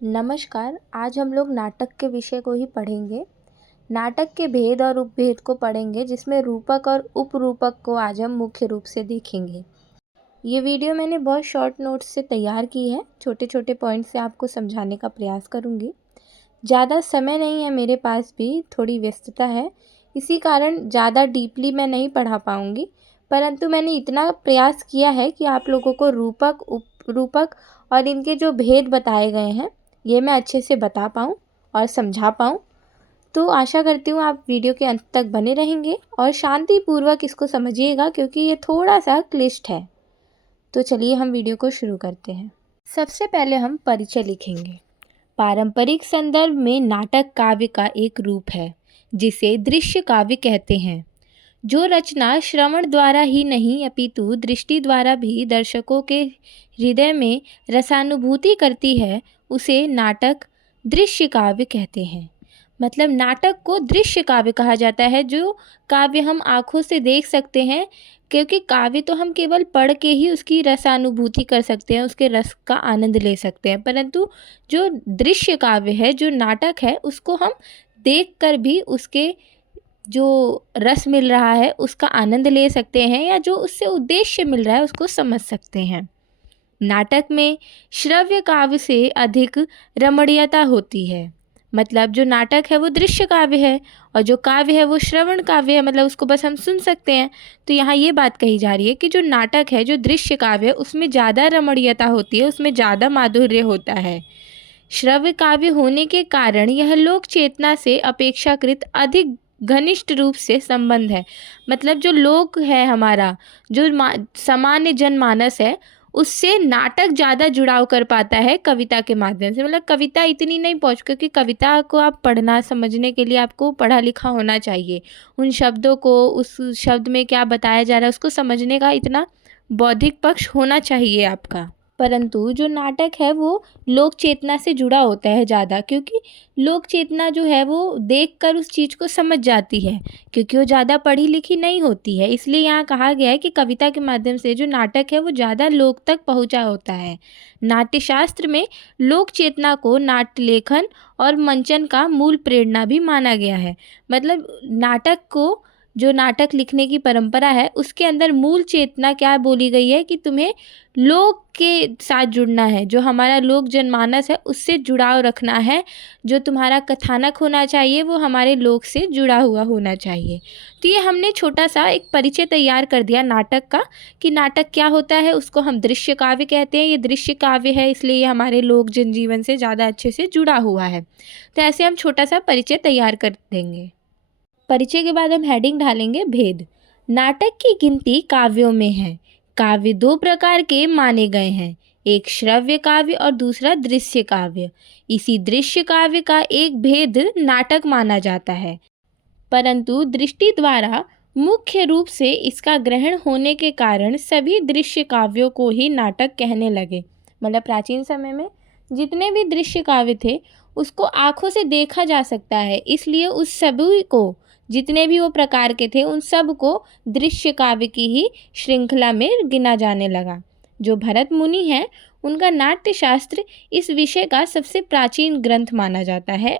नमस्कार। आज हम लोग नाटक के विषय को ही पढ़ेंगे। नाटक के भेद और उपभेद को पढ़ेंगे, जिसमें रूपक और उपरूपक को आज हम मुख्य रूप से देखेंगे। ये वीडियो मैंने बहुत शॉर्ट नोट्स से तैयार की है। छोटे छोटे पॉइंट से आपको समझाने का प्रयास करूँगी। ज़्यादा समय नहीं है मेरे पास भी, थोड़ी व्यस्तता है, इसी कारण ज़्यादा डीपली मैं नहीं पढ़ा पाऊँगी। परंतु मैंने इतना प्रयास किया है कि आप लोगों को रूपक, उपरूपक और इनके जो भेद बताए गए हैं ये मैं अच्छे से बता पाऊँ और समझा पाऊँ। तो आशा करती हूँ आप वीडियो के अंत तक बने रहेंगे और शांतिपूर्वक इसको समझिएगा, क्योंकि ये थोड़ा सा क्लिष्ट है। तो चलिए हम वीडियो को शुरू करते हैं। सबसे पहले हम परिचय लिखेंगे। पारंपरिक संदर्भ में नाटक काव्य का एक रूप है जिसे दृश्य काव्य कहते हैं। जो रचना श्रवण द्वारा ही नहीं अपितु दृष्टि द्वारा भी दर्शकों के हृदय में रसानुभूति करती है, उसे नाटक दृश्य काव्य कहते हैं। मतलब नाटक को दृश्य काव्य कहा जाता है, जो काव्य हम आँखों से देख सकते हैं, क्योंकि काव्य तो हम केवल पढ़ के ही उसकी रसानुभूति कर सकते हैं, उसके रस का आनंद ले सकते हैं। परंतु जो दृश्य काव्य है, जो नाटक है, उसको हम देख कर भी उसके जो रस मिल रहा है उसका आनंद ले सकते हैं, या जो उससे उद्देश्य मिल रहा है उसको समझ सकते हैं। नाटक में श्रव्य काव्य से अधिक रमणीयता होती है। मतलब जो नाटक है वो दृश्य काव्य है और जो काव्य है वो श्रवण काव्य है, मतलब उसको बस हम सुन सकते हैं। तो यहाँ ये बात कही जा रही है कि जो नाटक है, जो दृश्य काव्य है, उसमें ज़्यादा रमणीयता होती है, उसमें ज़्यादा माधुर्य होता है। श्रव्य काव्य होने के कारण यह लोक चेतना से अपेक्षाकृत अधिक घनिष्ठ रूप से संबंध है। मतलब जो लोक है हमारा, जो सामान्य जनमानस है, उससे नाटक ज़्यादा जुड़ाव कर पाता है कविता के माध्यम से। मतलब कविता इतनी नहीं पहुँच, क्योंकि कविता को आप पढ़ना समझने के लिए आपको पढ़ा लिखा होना चाहिए। उन शब्दों को, उस शब्द में क्या बताया जा रहा है उसको समझने का इतना बौद्धिक पक्ष होना चाहिए आपका। परंतु जो नाटक है वो लोक चेतना से जुड़ा होता है ज़्यादा, क्योंकि लोक चेतना जो है वो देखकर उस चीज़ को समझ जाती है, क्योंकि वो ज़्यादा पढ़ी लिखी नहीं होती है। इसलिए यहाँ कहा गया है कि कविता के माध्यम से जो नाटक है वो ज़्यादा लोक तक पहुँचा होता है। नाट्यशास्त्र में लोक चेतना को नाट्य लेखन और मंचन का मूल प्रेरणा भी माना गया है। मतलब नाटक को, जो नाटक लिखने की परंपरा है, उसके अंदर मूल चेतना क्या बोली गई है कि तुम्हें लोक के साथ जुड़ना है, जो हमारा लोक जनमानस है उससे जुड़ाव रखना है। जो तुम्हारा कथानक होना चाहिए वो हमारे लोक से जुड़ा हुआ होना चाहिए। तो ये हमने छोटा सा एक परिचय तैयार कर दिया नाटक का, कि नाटक क्या होता है। उसको हम दृश्य काव्य कहते हैं। ये दृश्य काव्य है, इसलिए ये हमारे लोक जनजीवन से ज़्यादा अच्छे से जुड़ा हुआ है। तो ऐसे हम छोटा सा परिचय तैयार कर देंगे। परिचय के बाद हम हेडिंग डालेंगे भेद। नाटक की गिनती काव्यों में है। काव्य दो प्रकार के माने गए हैं, एक श्रव्य काव्य और दूसरा दृश्य काव्य। इसी दृश्य काव्य का एक भेद नाटक माना जाता है, परंतु दृष्टि द्वारा मुख्य रूप से इसका ग्रहण होने के कारण सभी दृश्य काव्यों को ही नाटक कहने लगे। मतलब प्राचीन समय में जितने भी दृश्य काव्य थे उसको आँखों से देखा जा सकता है, इसलिए उस सभी को, जितने भी वो प्रकार के थे, उन सब को दृश्य काव्य की ही श्रृंखला में गिना जाने लगा। जो भरत मुनि हैं, उनका नाट्य शास्त्र इस विषय का सबसे प्राचीन ग्रंथ माना जाता है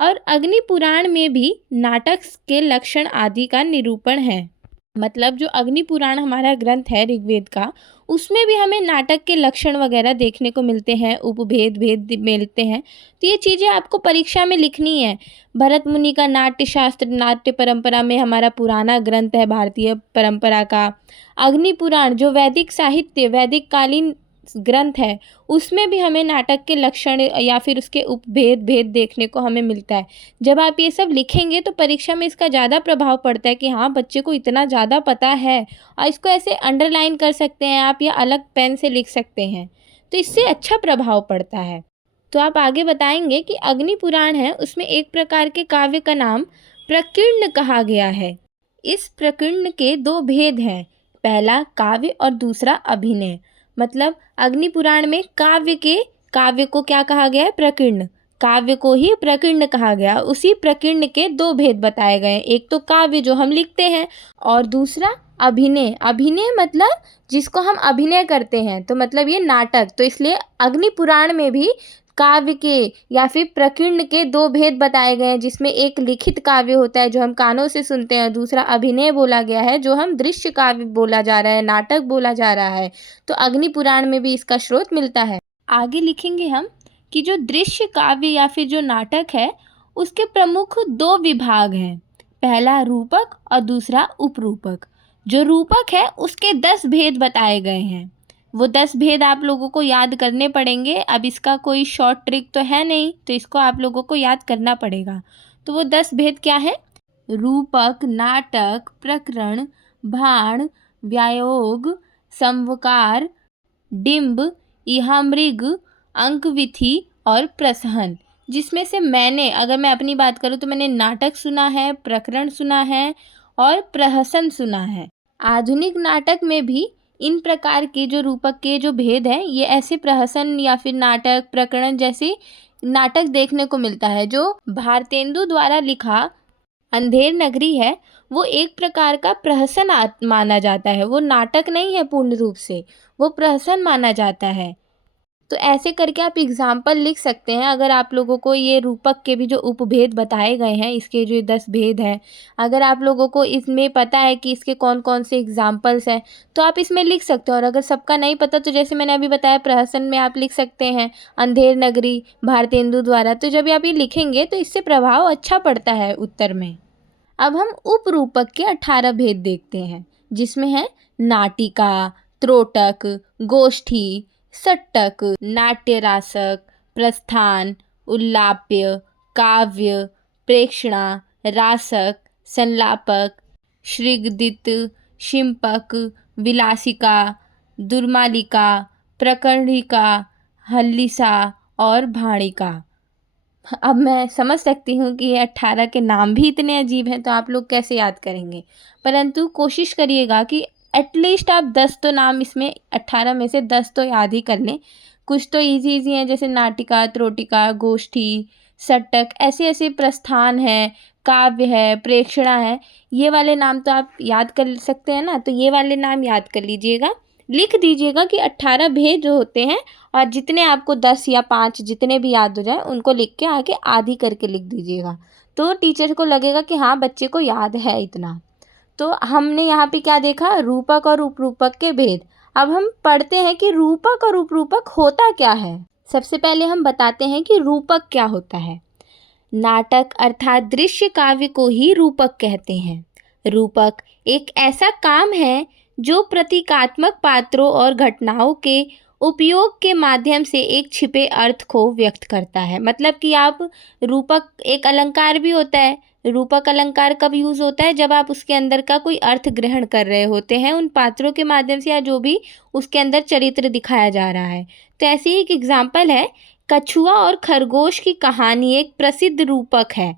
और अग्नि पुराण में भी नाटक के लक्षण आदि का निरूपण है। मतलब जो अग्नि पुराण हमारा ग्रंथ है ऋग्वेद का, उसमें भी हमें नाटक के लक्षण वगैरह देखने को मिलते हैं, उपभेद भेद मिलते हैं। तो ये चीज़ें आपको परीक्षा में लिखनी है। भरत मुनि का नाट्य शास्त्र नाट्य परंपरा में हमारा पुराना ग्रंथ है भारतीय परंपरा का। अग्नि पुराण जो वैदिक साहित्य, वैदिक कालीन ग्रंथ है, उसमें भी हमें नाटक के लक्षण या फिर उसके उपभेद भेद देखने को हमें मिलता है। जब आप ये सब लिखेंगे तो परीक्षा में इसका ज़्यादा प्रभाव पड़ता है कि हाँ, बच्चे को इतना ज़्यादा पता है। और इसको ऐसे अंडरलाइन कर सकते हैं आप, या अलग पेन से लिख सकते हैं, तो इससे अच्छा प्रभाव पड़ता है। तो आप आगे बताएंगे कि अग्नि पुराण है, उसमें एक प्रकार के काव्य का नाम प्रकीर्ण कहा गया है। इस प्रकीर्ण के दो भेद हैं, पहला काव्य और दूसरा अभिनय। मतलब अग्नि पुराण में काव्य को क्या कहा गया है? प्रकीर्ण। काव्य को ही प्रकीर्ण कहा गया। उसी प्रकीर्ण के दो भेद बताए गए, एक तो काव्य जो हम लिखते हैं और दूसरा अभिनय। अभिनय मतलब जिसको हम अभिनय करते हैं, तो मतलब ये नाटक। तो इसलिए अग्नि पुराण में भी काव्य के या फिर प्रकीर्ण के दो भेद बताए गए हैं, जिसमें एक लिखित काव्य होता है जो हम कानों से सुनते हैं, दूसरा अभिनय बोला गया है जो हम दृश्य काव्य बोला जा रहा है, नाटक बोला जा रहा है। तो अग्नि पुराण में भी इसका स्रोत मिलता है। आगे लिखेंगे हम कि जो दृश्य काव्य या फिर जो नाटक है उसके प्रमुख दो विभाग हैं, पहला रूपक और दूसरा उपरूपक। जो रूपक है उसके 10 भेद बताए गए हैं। वो 10 भेद आप लोगों को याद करने पड़ेंगे। अब इसका कोई शॉर्ट ट्रिक तो है नहीं, तो इसको आप लोगों को याद करना पड़ेगा। तो वो 10 भेद क्या है? रूपक, नाटक, प्रकरण, भाण, व्यायोग, संवकार, डिंब, इहामृग, अंकविथि और प्रसहन। जिसमें से अगर मैं अपनी बात करूँ तो मैंने नाटक सुना है, प्रकरण सुना है और प्रहसन सुना है। आधुनिक नाटक में भी इन प्रकार के जो रूपक के जो भेद हैं, ये ऐसे प्रहसन या फिर नाटक, प्रकरण जैसे नाटक देखने को मिलता है। जो भारतेंदु द्वारा लिखा अंधेर नगरी है, वो एक प्रकार का प्रहसन माना जाता है। वो नाटक नहीं है पूर्ण रूप से, वो प्रहसन माना जाता है। तो ऐसे करके आप एग्जाम्पल लिख सकते हैं। अगर आप लोगों को ये रूपक के भी जो उपभेद बताए गए हैं, इसके जो 10 भेद हैं, अगर आप लोगों को इसमें पता है कि इसके कौन कौन से एग्जाम्पल्स हैं, तो आप इसमें लिख सकते हो। और अगर सबका नहीं पता तो जैसे मैंने अभी बताया प्रहसन में आप लिख सकते हैं अंधेर नगरी भारतेंदु द्वारा। तो जब आप ये लिखेंगे तो इससे प्रभाव अच्छा पड़ता है उत्तर में। अब हम उपरूपक के 18 भेद देखते हैं, जिसमें है नाटिका, त्रोटक, गोष्ठी, सट्टक, नाट्यरासक, प्रस्थान, उल्लाप्य, काव्य, प्रेक्षणा, रासक, संलापक, श्रीगदित, शिंपक, विलासिका, दुर्मालिका, प्रकरणिका, हल्लिसा और भाणिका। अब मैं समझ सकती हूँ कि ये 18 के नाम भी इतने अजीब हैं, तो आप लोग कैसे याद करेंगे। परंतु कोशिश करिएगा कि एटलीस्ट आप 10 तो नाम इसमें 18 में से 10 तो याद ही कर लें। कुछ तो इजी इजी हैं, जैसे नाटिका, त्रोटिका, गोष्ठी, सट्टक, ऐसे ऐसे प्रस्थान है, काव्य है, प्रेक्षणा है। ये वाले नाम तो आप याद कर सकते हैं ना, तो ये वाले नाम याद कर लीजिएगा। लिख दीजिएगा कि 18 भेद जो होते हैं, और जितने आपको 10 या 5 जितने भी याद हो जाए उनको लिख के आगे आधी करके लिख दीजिएगा। तो टीचर को लगेगा कि हाँ बच्चे को याद है इतना। तो हमने यहाँ पे क्या देखा? रूपक और उपरूपक के भेद। अब हम पढ़ते हैं कि रूपक और उपरूपक होता क्या है। सबसे पहले हम बताते हैं कि रूपक क्या होता है। नाटक अर्थात दृश्य काव्य को ही रूपक कहते हैं। रूपक एक ऐसा काम है जो प्रतीकात्मक पात्रों और घटनाओं के उपयोग के माध्यम से एक छिपे अर्थ को व्यक्त करता है। मतलब कि आप रूपक एक अलंकार भी होता है। रूपक अलंकार कब यूज़ होता है? जब आप उसके अंदर का कोई अर्थ ग्रहण कर रहे होते हैं उन पात्रों के माध्यम से, या जो भी उसके अंदर चरित्र दिखाया जा रहा है। तो ऐसे ही एक एग्जाम्पल है, कछुआ और खरगोश की कहानी एक प्रसिद्ध रूपक है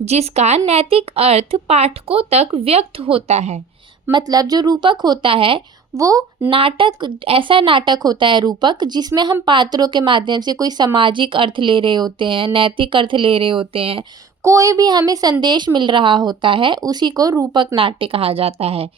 जिसका नैतिक अर्थ पाठकों तक व्यक्त होता है। मतलब जो रूपक होता है वो नाटक, ऐसा नाटक होता है रूपक जिसमें हम पात्रों के माध्यम से कोई सामाजिक अर्थ ले रहे होते हैं, नैतिक अर्थ ले रहे होते हैं, कोई भी हमें संदेश मिल रहा होता है, उसी को रूपक नाट्य कहा जाता है।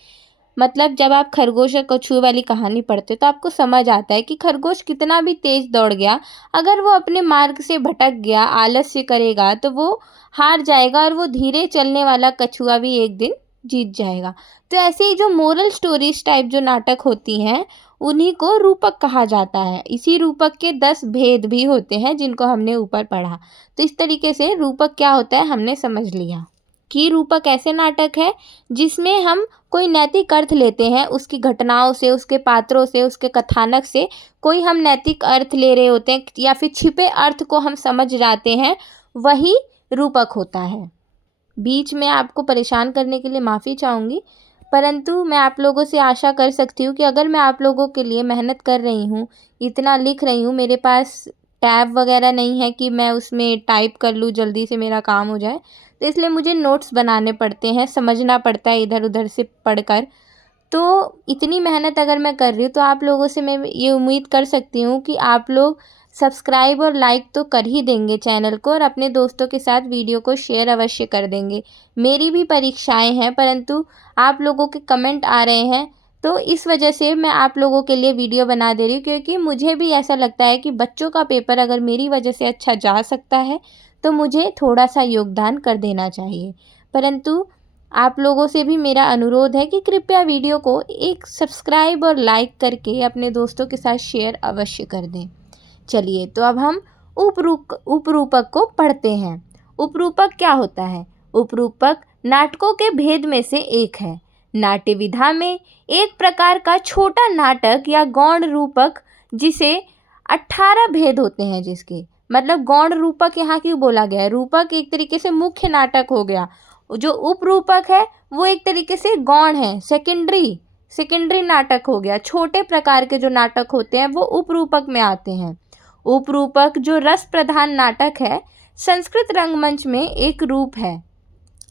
मतलब जब आप खरगोश और कछुए वाली कहानी पढ़ते हो तो आपको समझ आता है कि खरगोश कितना भी तेज दौड़ गया, अगर वो अपने मार्ग से भटक गया, आलस्य करेगा तो वो हार जाएगा, और वो धीरे चलने वाला कछुआ भी एक दिन जीत जाएगा। तो ऐसे ही जो मोरल स्टोरीज टाइप जो नाटक होती हैं उन्हीं को रूपक कहा जाता है। इसी रूपक के 10 भेद भी होते हैं जिनको हमने ऊपर पढ़ा। तो इस तरीके से रूपक क्या होता है हमने समझ लिया कि रूपक ऐसे नाटक है जिसमें हम कोई नैतिक अर्थ लेते हैं, उसकी घटनाओं से, उसके पात्रों से, उसके कथानक से कोई हम नैतिक अर्थ ले रहे होते हैं, या फिर छिपे अर्थ को हम समझ जाते हैं, वही रूपक होता है। बीच में आपको परेशान करने के लिए माफ़ी चाहूँगी, परंतु मैं आप लोगों से आशा कर सकती हूँ कि अगर मैं आप लोगों के लिए मेहनत कर रही हूँ, इतना लिख रही हूँ, मेरे पास टैब वगैरह नहीं है कि मैं उसमें टाइप कर लूँ जल्दी से मेरा काम हो जाए, तो इसलिए मुझे नोट्स बनाने पड़ते हैं, समझना पड़ता है इधर उधर से पढ़कर। तो इतनी मेहनत अगर मैं कर रही हूँ तो आप लोगों से मैं ये उम्मीद कर सकती हूँ कि आप लोग सब्सक्राइब और लाइक तो कर ही देंगे चैनल को, और अपने दोस्तों के साथ वीडियो को शेयर अवश्य कर देंगे। मेरी भी परीक्षाएं हैं, परंतु आप लोगों के कमेंट आ रहे हैं तो इस वजह से मैं आप लोगों के लिए वीडियो बना दे रही हूँ, क्योंकि मुझे भी ऐसा लगता है कि बच्चों का पेपर अगर मेरी वजह से अच्छा जा सकता है तो मुझे थोड़ा सा योगदान कर देना चाहिए। परंतु आप लोगों से भी मेरा अनुरोध है कि कृपया वीडियो को एक सब्सक्राइब और लाइक करके अपने दोस्तों के साथ शेयर अवश्य कर दें। चलिए, तो अब हम उपरूपक को पढ़ते हैं। उपरूपक क्या होता है? उपरूपक नाटकों के भेद में से एक है। नाट्य विधा में एक प्रकार का छोटा नाटक या गौण रूपक, जिसे 18 भेद होते हैं जिसके, मतलब गौण रूपक यहाँ क्यों बोला गया है? रूपक एक तरीके से मुख्य नाटक हो गया, जो उपरूपक है वो एक तरीके से गौण है, सेकेंडरी नाटक हो गया। छोटे प्रकार के जो नाटक होते हैं वो उपरूपक में आते हैं। उपरूपक जो रस प्रधान नाटक है, संस्कृत रंगमंच में एक रूप है।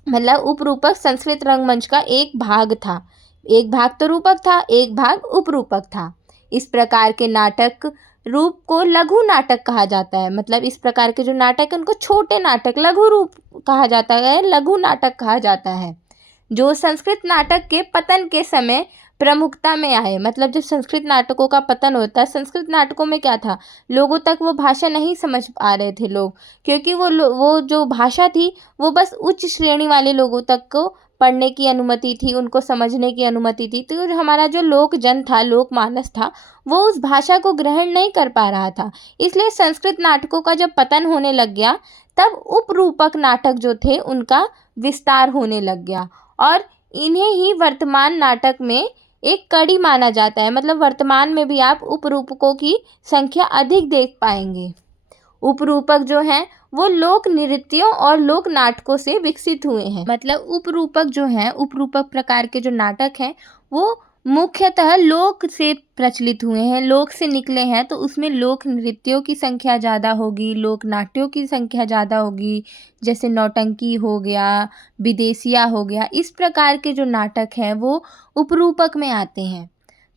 मतलब उपरूपक संस्कृत रंगमंच का एक भाग था। एक भाग तो रूपक था, एक भाग उपरूपक था। इस प्रकार के नाटक रूप को लघु नाटक कहा जाता है। मतलब इस प्रकार के जो नाटक हैं उनको छोटे नाटक, लघु रूप कहा जाता है, लघु नाटक कहा जाता है, जो संस्कृत नाटक के पतन के समय प्रमुखता में आए। मतलब जब संस्कृत नाटकों का पतन होता है, संस्कृत नाटकों में क्या था, लोगों तक वो भाषा नहीं समझ पा रहे थे लोग, क्योंकि वो जो भाषा थी वो बस उच्च श्रेणी वाले लोगों तक को पढ़ने की अनुमति थी, उनको समझने की अनुमति थी। तो हमारा जो लोकजन था, लोकमानस था, वो उस भाषा को ग्रहण नहीं कर पा रहा था। इसलिए संस्कृत नाटकों का जब पतन होने लग गया, तब उपरूपक नाटक जो थे उनका विस्तार होने लग गया, और इन्हें ही वर्तमान नाटक में एक कड़ी माना जाता है। मतलब वर्तमान में भी आप उपरूपकों की संख्या अधिक देख पाएंगे। उपरूपक जो हैं वो लोक नृत्यों और लोक नाटकों से विकसित हुए हैं। मतलब उपरूपक जो हैं, उपरूपक प्रकार के जो नाटक हैं वो मुख्यतः लोक से प्रचलित हुए हैं, लोक से निकले हैं। तो उसमें लोक नृत्यों की संख्या ज़्यादा होगी, लोक नाट्यों की संख्या ज़्यादा होगी। जैसे नौटंकी हो गया, विदेशिया हो गया, इस प्रकार के जो नाटक हैं वो उपरूपक में आते हैं।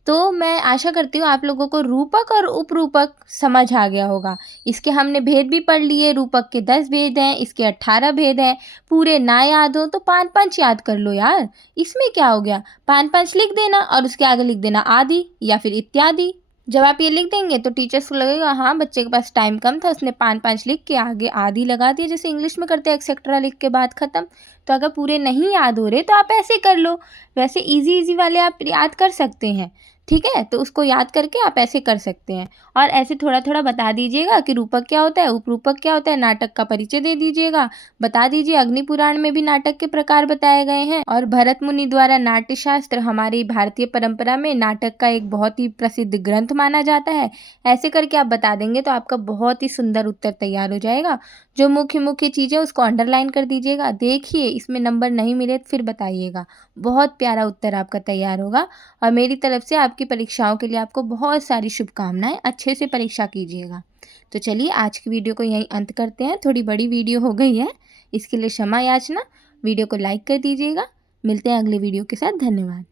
तो मैं आशा करती हूँ आप लोगों को रूपक और उपरूपक समझ आ गया होगा। इसके हमने भेद भी पढ़ लिए। रूपक के 10 भेद हैं, इसके 18 भेद हैं। पूरे ना याद हो तो 5-5 याद कर लो यार, इसमें क्या हो गया। 5-5 लिख देना और उसके आगे लिख देना आदि या फिर इत्यादि। जब आप ये लिख देंगे तो टीचर्स को लगेगा हाँ बच्चे के पास टाइम कम था, उसने 5-5 लिख के आगे आदि लगा दिया, जैसे इंग्लिश में करते हैं एक्सेट्रा लिख के बाद ख़त्म। तो अगर पूरे नहीं याद हो रहे तो आप ऐसे कर लो। वैसे इजी वाले आप याद कर सकते हैं, ठीक है। तो उसको याद करके आप ऐसे कर सकते हैं, और ऐसे थोड़ा थोड़ा बता दीजिएगा कि रूपक क्या होता है, उपरूपक क्या होता है। नाटक का परिचय दे दीजिएगा, बता दीजिए अग्नि पुराण में भी नाटक के प्रकार बताए गए हैं, और भरत मुनि द्वारा नाट्यशास्त्र हमारी भारतीय परंपरा में नाटक का एक बहुत ही प्रसिद्ध ग्रंथ माना जाता है। ऐसे करके आप बता देंगे तो आपका बहुत ही सुंदर उत्तर तैयार हो जाएगा। जो मुख्य मुख्य चीज़ें उसको अंडरलाइन कर दीजिएगा। देखिए इसमें नंबर नहीं मिले तो फिर बताइएगा, बहुत प्यारा उत्तर आपका तैयार होगा। और मेरी तरफ से आपकी परीक्षाओं के लिए आपको बहुत सारी शुभकामनाएं। अच्छे से परीक्षा कीजिएगा। तो चलिए आज की वीडियो को यहीं अंत करते हैं। थोड़ी बड़ी वीडियो हो गई है, इसके लिए क्षमा याचना। वीडियो को लाइक कर दीजिएगा। मिलते हैं अगले वीडियो के साथ। धन्यवाद।